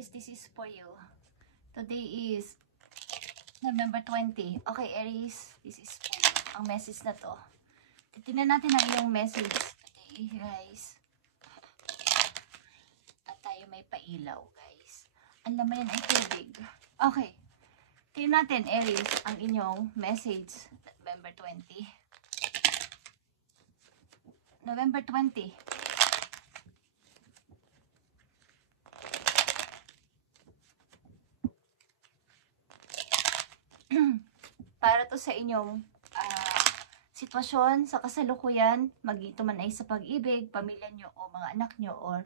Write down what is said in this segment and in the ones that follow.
Aries, this is for you. Today is November 20. Okay, Aries, this is for you. Ang message na to. Titignan natin ang iyong message today, guys. At tayo may pailaw, guys. Ang laman yan ay tubig. Okay. Tingnan natin, Aries, ang inyong message. November 20. November 20. Para to sa inyong sitwasyon sa kasalukuyan, magito man ay sa pag-ibig, pamilya nyo o mga anak nyo or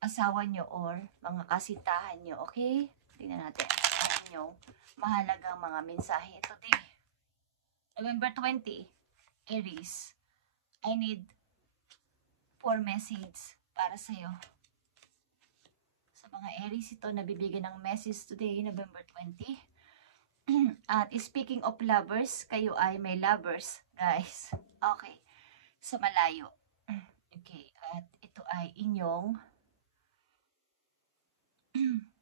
asawa nyo or mga kasintahan nyo, okay? Tingnan natin ang inyong mahalagang mga mensahe today. November 20, Aries, I need 4 message para sa'yo. Sa mga Aries ito, nabibigyan ng message today, November 20. At speaking of lovers, kayo ay may lovers, guys. Okay. Sa malayo. Okay. At ito ay inyong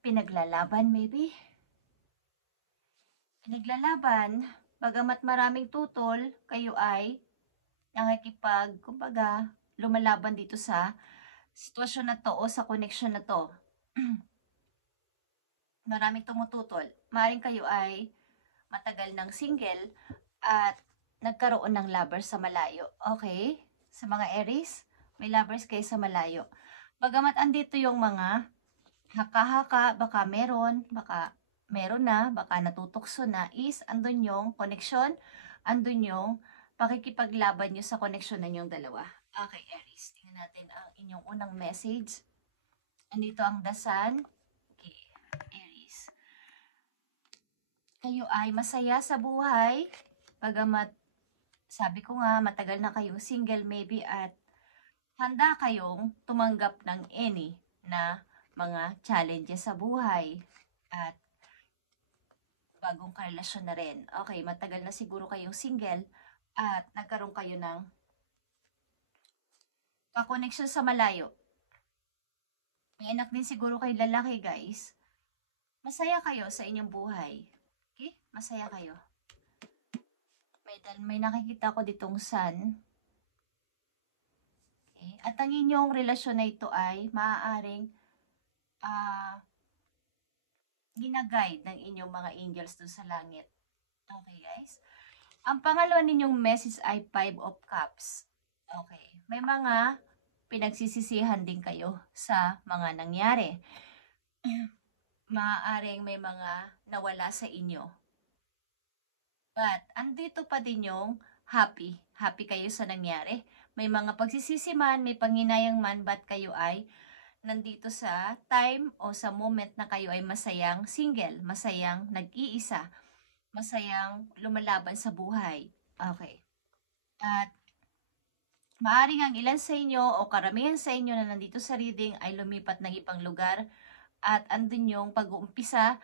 pinaglalaban, maybe. Pinaglalaban, bagamat maraming tutol, kayo ay nakikipag, kumbaga, lumalaban dito sa sitwasyon na to o sa connection na to. Maraming tumututol. Maaaring kayo ay matagal ng single at nagkaroon ng lovers sa malayo. Okay? Sa mga Aries, may lovers kayo sa malayo. Bagamat andito yung mga haka-haka, baka meron na, baka natutukso na, is andun yung connection, andun yung pakikipaglaban nyo sa connection na yung dalawa. Okay, Aries. Tingnan natin ang inyong unang message. Andito ang The Sun. Aries. Kayo ay masaya sa buhay, bagamat sabi ko nga matagal na kayong single maybe at handa kayong tumanggap ng any na mga challenges sa buhay at bagong karelasyon na rin. Okay, matagal na siguro kayong single at nagkaroon kayo ng ka-connection sa malayo. May anak din siguro kayo lalaki, guys. Masaya kayo sa inyong buhay. Okay? Masaya kayo. May nakikita ko ditong sun. Okay? At ang inyong relasyon na ito ay maaaring ginaguide ng inyong mga angels doon sa langit. Okay, guys? Ang pangalawa ninyong message ay 5 of Cups. Okay. May mga pinagsisisihan din kayo sa mga nangyari. Maaaring may mga nawala sa inyo. But, andito pa din yung happy. Happy kayo sa nangyari. May mga pagsisisi man, may panghinayang man, but kayo ay nandito sa time o sa moment na kayo ay masayang single, masayang nag-iisa, masayang lumalaban sa buhay. Okay. At, maaaring ang ilan sa inyo o karamihan sa inyo na nandito sa reading ay lumipat ng ibang lugar at andun yung pag-uumpisa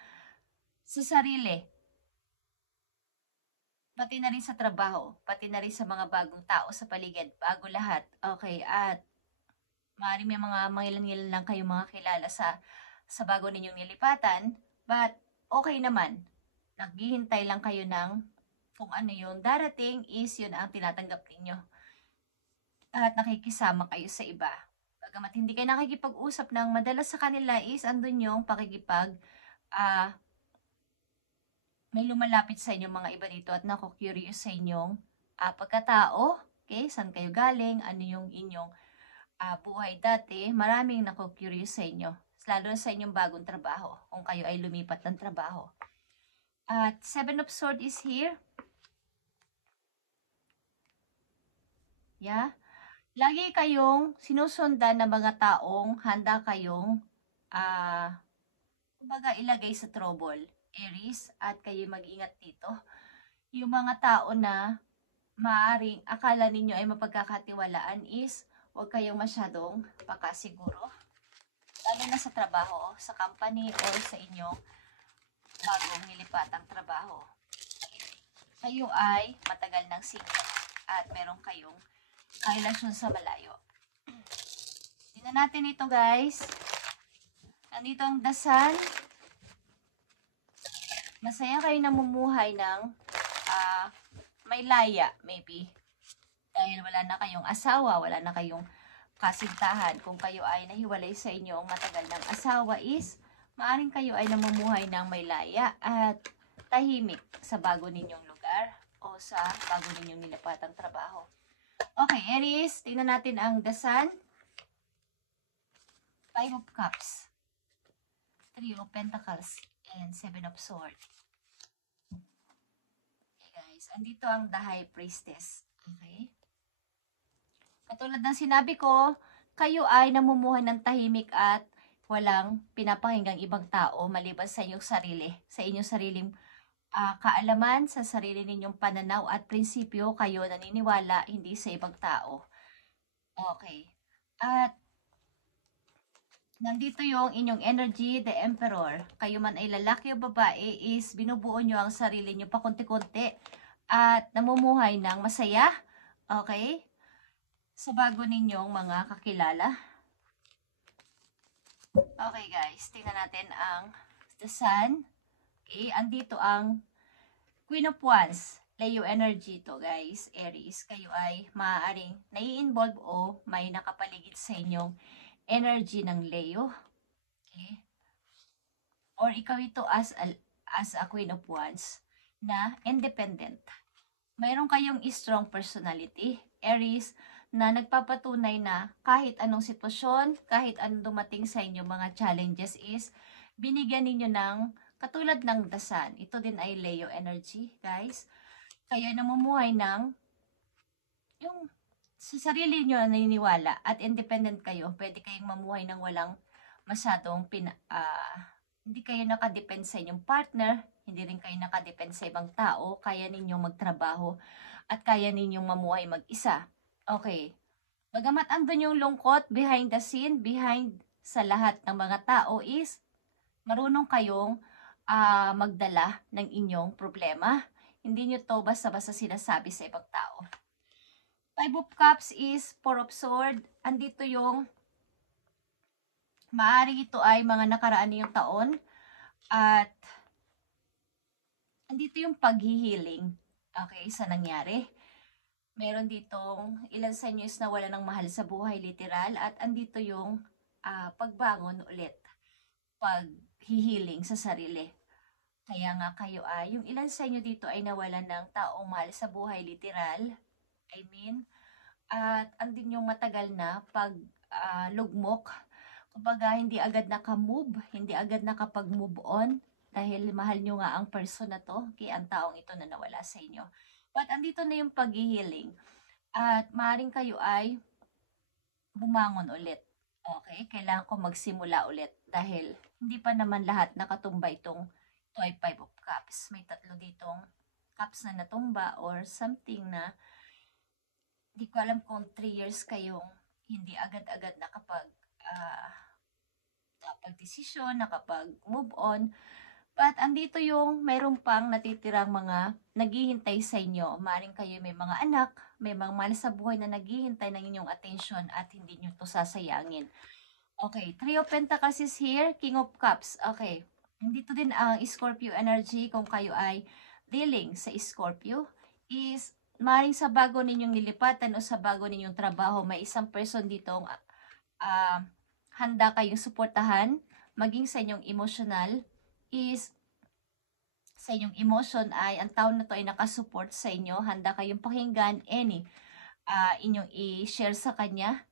sa sarili. Pati na rin sa trabaho, pati na rin sa mga bagong tao sa paligid, bago lahat. Okay, at maaaring may mga mangilan-ngilan lang kayo mga kilala sa bago ninyong nilipatan, but okay naman. Naghihintay lang kayo ng kung ano yung darating is yun ang tinatanggap ninyo. At nakikisama kayo sa iba. Bagamat hindi kayo nakikipag-usap ng madalas sa kanila is andun yung pakikipag may lumalapit sa inyong mga iba dito at nako-curious sa inyong pagkatao. Okay, saan kayo galing, ano yung inyong buhay dati. Maraming nako-curious sa inyo. Lalo sa inyong bagong trabaho, kung kayo ay lumipat ng trabaho. At 7 of Swords is here. Yeah. Lagi kayong sinusundan ng mga taong handa kayong kumbaga ilagay sa trouble, Aries, at kayo mag-ingat dito. Yung mga tao na maaaring akala ninyo ay mapagkakatiwalaan is huwag kayong masyadong pakasiguro. Lalo na sa trabaho, sa company, or sa inyong bagong nilipatang trabaho. Kayo ay matagal ng single at meron kayong relasyon sa malayo. Tingnan natin ito, guys. Andito ang dasan. Masaya kayo namumuhay ng may laya, maybe. Dahil wala na kayong asawa, wala na kayong kasintahan. Kung kayo ay nahiwalay sa inyong matagal ng asawa is, maaring kayo ay namumuhay ng may laya at tahimik sa bago ninyong lugar o sa bago ninyong nilapatang trabaho. Okay, Aries, tingnan natin ang dasan. 5 of Cups, 3 of Pentacles, and 7 of Swords. Okay guys, andito ang The High Priestess. Okay? Katulad ng sinabi ko, kayo ay namumuhay ng tahimik at walang pinapakinggang ibang tao maliban sa inyong sarili. Sa inyong sariling kaalaman, sa sarili ninyong pananaw at prinsipyo, kayo naniniwala, hindi sa ibang tao. Okay. At nandito yung inyong energy, the Emperor. Kayo man ay lalaki o babae, is binubuo nyo ang sarili nyo pakunti-kunti at namumuhay ng masaya. Okay? Sa bago ninyong mga kakilala. Okay guys, tingnan natin ang the Sun. Okay, andito ang Queen of Wands. Leo energy to guys, Aries. Kayo ay maaaring nai-involve o may nakapaligid sa inyong energy ng Leo. Okay? Or ikaw ito as a Queen of Wands na independent. Mayroon kayong strong personality, Aries, na nagpapatunay na kahit anong sitwasyon, kahit anong dumating sa inyo mga challenges is, binigyan ninyo ng katulad ng dasan. Ito din ay Leo energy, guys. Kayo ay namumuhay ng yung sa sarili nyo naniniwala at independent kayo. Pwede kayong mamuhay ng walang masyadong hindi kayo nakadepend sa inyong partner, hindi rin kayo nakadepend sa ibang tao, kaya ninyong magtrabaho at kaya ninyong mamuhay mag-isa. Okay. Bagamat andun yung lungkot behind the scene, behind sa lahat ng mga tao is marunong kayong magdala ng inyong problema. Hindi nyo to basta-basta sinasabi sa ibang tao. 5 of Cups is 4 of Swords. Andito yung maaari ito ay mga nakaraan yung taon at andito yung paghihiling. Okay, sa nangyari. Meron ditong ilan sa inyo is nawala ng mahal sa buhay, literal, at andito yung pagbangon ulit, paghihiling sa sarili. Kaya nga kayo ay, yung ilan sa inyo dito ay nawala ng taong mahal sa buhay, literal, at andin yung matagal na paglugmok, kumbaga hindi agad naka-move, hindi agad nakapag-move on, dahil mahal nyo nga ang person na to, kaya ang taong ito na nawala sa inyo. But andito na yung paghihiling. At maaaring kayo ay bumangon ulit. Okay? Kailangan ko magsimula ulit. Dahil hindi pa naman lahat nakatumba itong 5 of Cups. May tatlo ditong cups na natumba or something na hindi ko alam kung 3 years kayong hindi agad-agad nakapag-desisyon, nakapag-move on. But andito yung mayroon pang natitirang mga naghihintay sa inyo. Maring kayo may mga anak, may mga mahal sa buhay na naghihintay ng inyong attention at hindi nyo to sasayangin. Okay, 3 of Pentacles is here, King of Cups. Okay, andito din ang Scorpio energy. Kung kayo ay dealing sa Scorpio, is maring sa bago ninyong nilipatan o sa bago ninyong trabaho, may isang person ditong handa kayong suportahan, maging sa inyong emotional, is sa inyong emotion ay ang tao na to ay nakasupport sa inyo, handa kayong pakinggan inyong i-share sa kanya,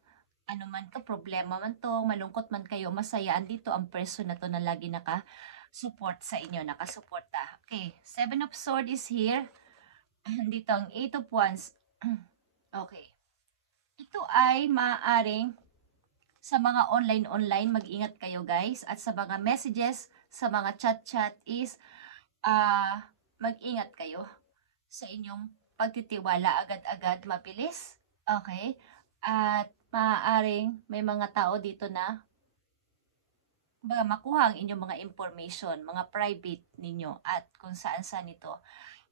ano man to, problema man to, malungkot man kayo, masaya, andito ang person na to na lagi naka-support sa inyo, nakasuporta. Okay, 7 of Swords is here, andito ang 8 of Wands. Okay, ito ay maaaring sa mga online, mag-ingat kayo guys, at sa mga messages, sa mga chat is mag-ingat kayo sa inyong pagtitiwala agad-agad, mabilis. Okay? At maaaring may mga tao dito na makuha ang inyong mga information, mga private ninyo at kung saan-saan ito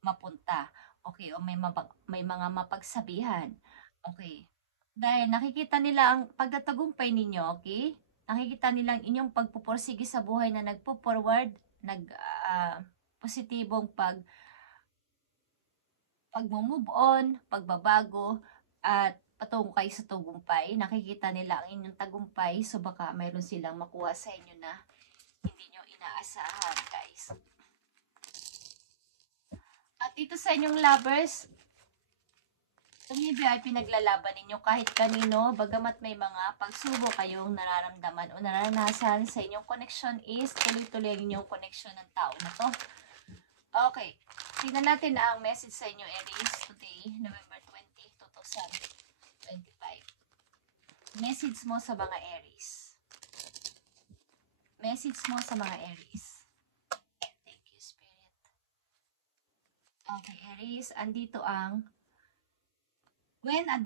mapunta. Okay? O may mga mapagsabihan. Okay? Dahil nakikita nila ang pagtatagumpay ninyo, okay? Nakikita nilang inyong pagpupursige sa buhay na nagpo-forward, positibong pag-move on, pagbabago, at patungo kayo sa tagumpay. Nakikita nila ang inyong tagumpay, so baka mayroon silang makuha sa inyo na hindi nyo inaasahan, guys. At dito sa inyong lovers, maybe ay pinaglalaban ninyo kahit kanino, bagamat may mga pagsubok kayong nararamdaman o naranasan sa inyong connection is tuloy-tuloy ang inyong connection ng tao na to. Okay, tingnan natin ang message sa inyo, Aries, today, November 20, 2025. Message mo sa mga Aries. Message mo sa mga Aries. Thank you, Spirit. Okay, Aries, andito ang When a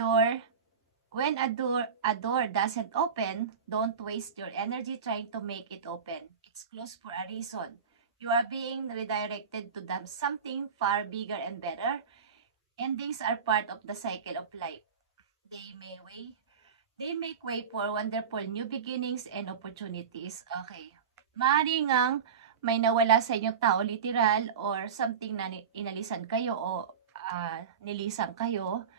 door doesn't open, don't waste your energy trying to make it open. It's closed for a reason. You are being redirected to something far bigger and better. Endings are part of the cycle of life. They make way for wonderful new beginnings and opportunities. Okay. Maaaring ang may nawala sa inyong tao, literal, or something na inalisan kayo o nilisan kayo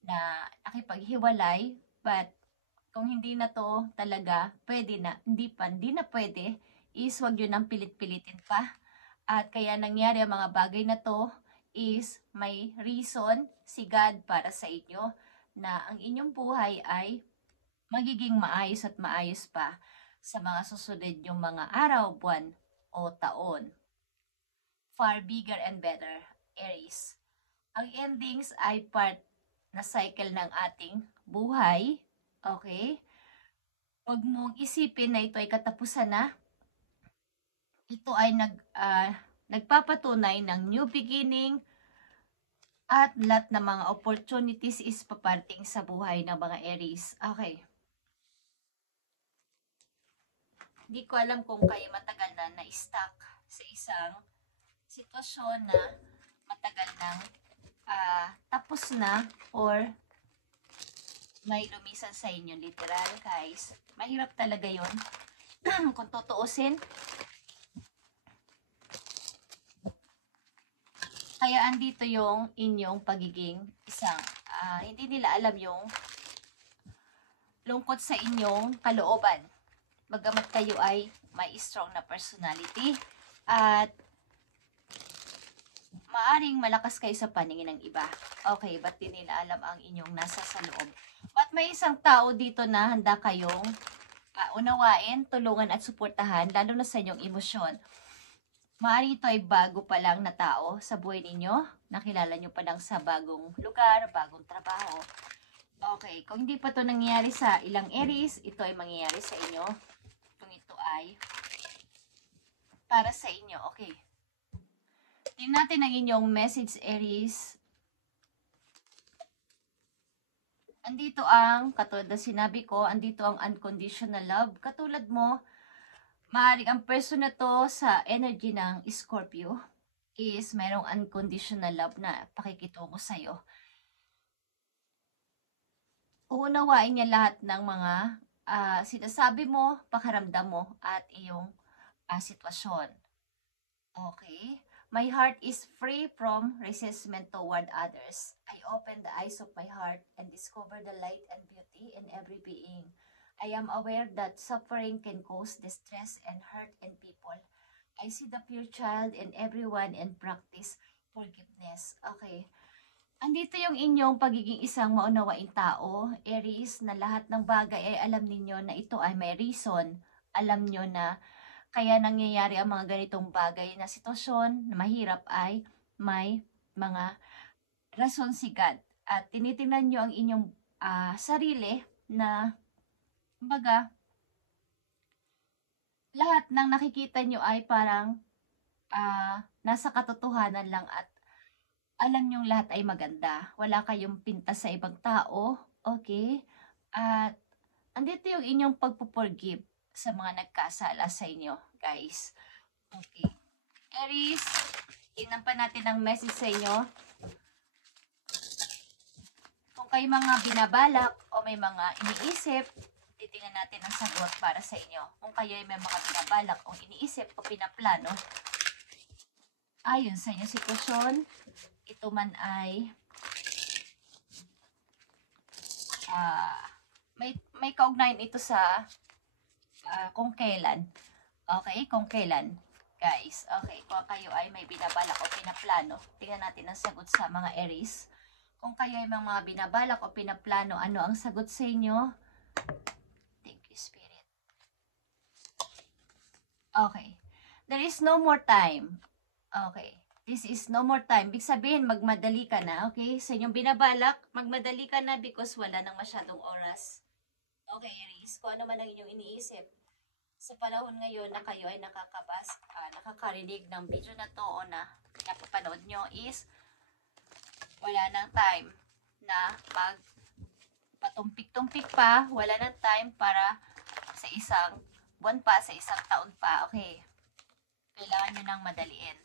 na nakipaghiwalay, but kung hindi na to talaga, pwede na, hindi na pwede, is wag yun nang pilit-pilitin pa. At kaya nangyari ang mga bagay na to, is may reason si God para sa inyo, na ang inyong buhay ay magiging maayos at maayos pa sa mga susunod yung mga araw, buwan, o taon. Far bigger and better, Aries. Ang endings ay part na cycle ng ating buhay. Okay? Huwag mong isipin na ito ay katapusan na. Ito ay nagpapatunay ng new beginning at lahat ng mga opportunities is paparating sa buhay ng mga Aries. Okay. Hindi ko alam kung kayo matagal na na-stuck sa isang sitwasyon na matagal nang tapos na or may lumisan sa inyo, literal, guys. Mahirap talaga yun. Kung tutuusin. Kaya andito yung inyong pagiging isang, hindi nila alam yung lungkot sa inyong kalooban. Bagamat kayo ay may strong na personality at maaring malakas kayo sa paningin ng iba. Okay, ba't di nila alam ang inyong nasa sa loob? Ba't may isang tao dito na handa kayong unawain, tulungan at suportahan, lalo na sa inyong emosyon? Maaring ito ay bago pa lang na tao sa buhay ninyo. Nakilala nyo pa lang sa bagong lugar, bagong trabaho. Okay, kung hindi pa ito nangyayari sa ilang Aries, ito ay mangyayari sa inyo. Kung ito ay para sa inyo. Okay. Tingnan natin ang inyong message, Aries. Andito ang, katulad na sinabi ko, andito ang unconditional love. Katulad mo, maaaring ang person na to sa energy ng Scorpio is mayroong unconditional love na pakikitungo sa'yo. Uunawain niya lahat ng mga sinasabi mo, pakaramdam mo, at iyong sitwasyon. Okay? My heart is free from resentment toward others. I open the eyes of my heart and discover the light and beauty in every being. I am aware that suffering can cause distress and hurt in people. I see the pure child in everyone and practice forgiveness. Okay. Andito yung inyong pagiging isang maunawaing tao, Aries, na lahat ng bagay ay alam ninyo na ito ay may reason. Alam nyo na kaya nangyayari ang mga ganitong bagay na sitwasyon na mahirap ay may mga rason si God. At tinitingnan nyo ang inyong sarili na, kumbaga, lahat ng nakikita nyo ay parang nasa katotohanan lang at alam nyo lahat ay maganda. Wala kayong pinta sa ibang tao. Okay? At andito yung inyong pagpuporgive sa mga nagkasala sa inyo, guys. Okay. Aries, tingnan pa natin ang message sa inyo. Kung kayo mga binabalak o may mga iniisip titingnan natin ang sagot para sa inyo. Kung kayo ay may mga binabalak o iniisip o pinaplano, ayon sa inyong sitwasyon, ito man ay may kaugnayan ito sa kung kailan. Okay, kung kailan. Guys, okay, kung kayo ay may binabalak o pinaplano, tingnan natin ang sagot sa mga Aries. Kung kayo ay may mga binabalak o pinaplano, ano ang sagot sa inyo? Thank you, Spirit. Okay. There is no more time. Okay. This is no more time. Big sabihin, magmadali ka na. Okay? Sa inyong binabalak, magmadali ka na because wala nang masyadong oras. Okay, Aries. Kung ano man ang inyong iniisip, sa panahon ngayon na kayo ay nakakarinig ng video na to o na napapanood nyo is wala nang time na patumpik-tumpik pa, wala nang time para sa isang buwan pa, sa isang taon pa. Okay. Kailangan nyo nang madaliin.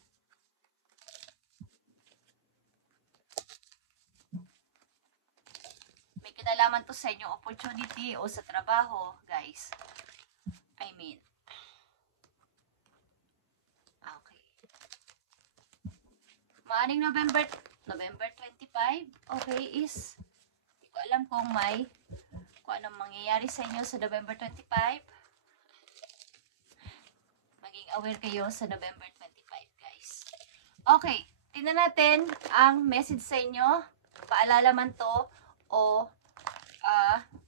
May kinalaman to sa inyong opportunity o sa trabaho, guys. I mean, okay. Maaring November 25, okay, is, hindi ko alam kung anong mangyayari sa inyo sa November 25. Maging aware kayo sa November 25, guys. Okay, tingnan natin ang message sa inyo. Paalala man to o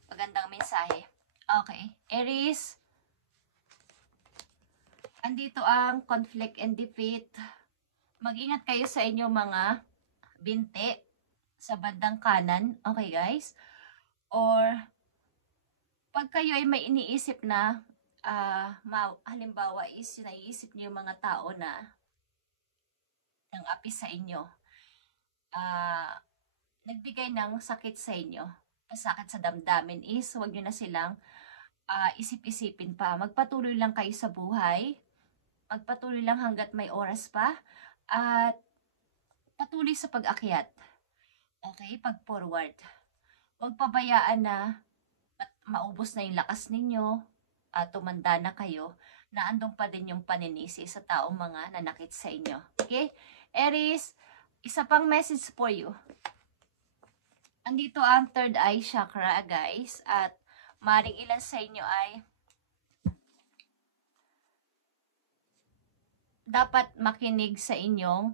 magandang mensahe. Okay, Aries, andito ang conflict and defeat. Mag-ingat kayo sa inyong mga binti sa bandang kanan. Okay, guys? Or, pag kayo ay may iniisip na, halimbawa is, naiisip niyo yung mga tao na nang api sa inyo. Nagbigay ng sakit sa inyo. Masakit sa damdamin is, huwag nyo na silang isip-isipin pa. Magpatuloy lang kayo sa buhay. Magpatuloy lang hanggat may oras pa. At patuloy sa pag-akyat. Okay? Pag-forward. Huwag pabayaan na maubos na yung lakas ninyo at tumanda na kayo na andong pa din yung paninisi sa taong mga nanakit sa inyo. Okay? Aries, isa pang message for you. Andito ang third eye chakra, guys. At maring ilan sa inyo ay dapat makinig sa inyong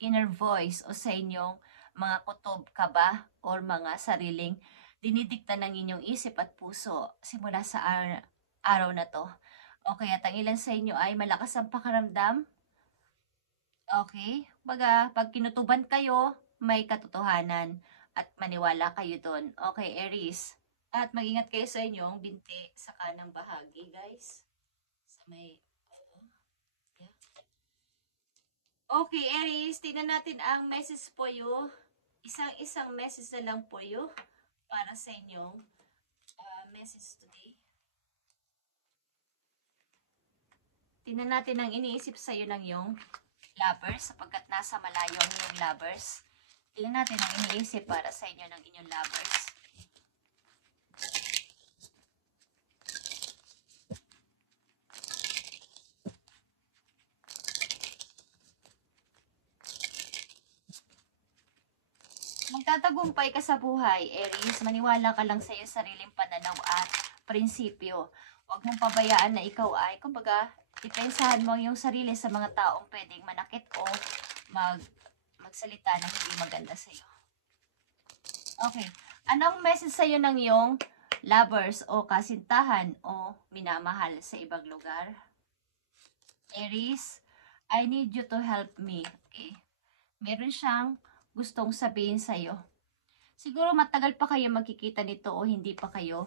inner voice o sa inyong mga kutob, kaba, or mga sariling dinidikta ng inyong isip at puso simula sa araw na to. Okay, at ang ilan sa inyo ay malakas ang pakaramdam. Okay, baga, pag kinutuban kayo, may katotohanan at maniwala kayo doon. Okay, Aries. At mag-ingat kayo sa inyong binti sa kanang bahagi, guys. Sa may okay, Aries, tingnan natin ang message po you. Isang message na lang po you para sa inyong message today. Tingnan natin ang iniisip sa iyo ng iyong lovers sapagkat nasa malayo ang iyong lovers. Tingnan natin ang iniisip para sa inyo ng inyong lovers. Magtatagumpay ka sa buhay, Aries. Maniwala ka lang sa iyong sariling pananaw at prinsipyo. Huwag mong pabayaan na ikaw ay, kumbaga, ipensahan mo yung sarili sa mga taong pwedeng manakit o magsalita na hindi maganda sa iyo. Okay. Anong message sa iyo ng iyong lovers o kasintahan o minamahal sa ibang lugar? Aries, I need you to help me. Okay. Meron siyang gustong sabihin sa iyo. Siguro matagal pa kayo magkikita nito o hindi pa kayo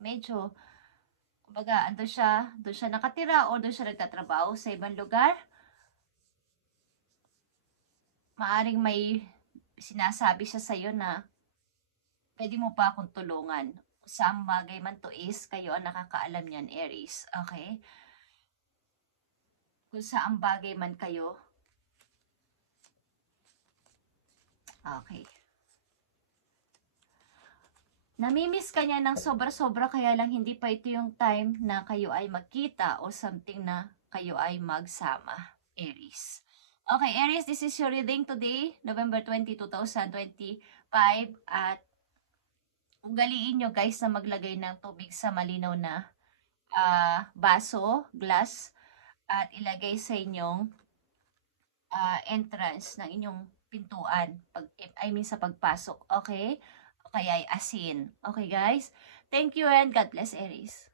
medyo kumbaga doon siya nakatira o doon siya nagtatrabaho sa ibang lugar. Maaring may sinasabi siya sa iyo na pwede mo pa akong tulungan. Saan bagay man to is, kayo ang nakakaalam niyan, Aries. Okay? Kung saan bagay man kayo. Okay. namimiss ka niya ng sobra-sobra, kaya lang hindi pa ito yung time na kayo ay magkita o something na kayo ay magsama, Aries. Okay, Aries, this is your reading today, November 20, 2025. At ugaliin nyo guys na maglagay ng tubig sa malinaw na baso, glass, at ilagay sa inyong entrance ng inyong pintuan, sa pagpasok, okay? O kaya ay asin. Okay guys? Thank you and God bless, Aries.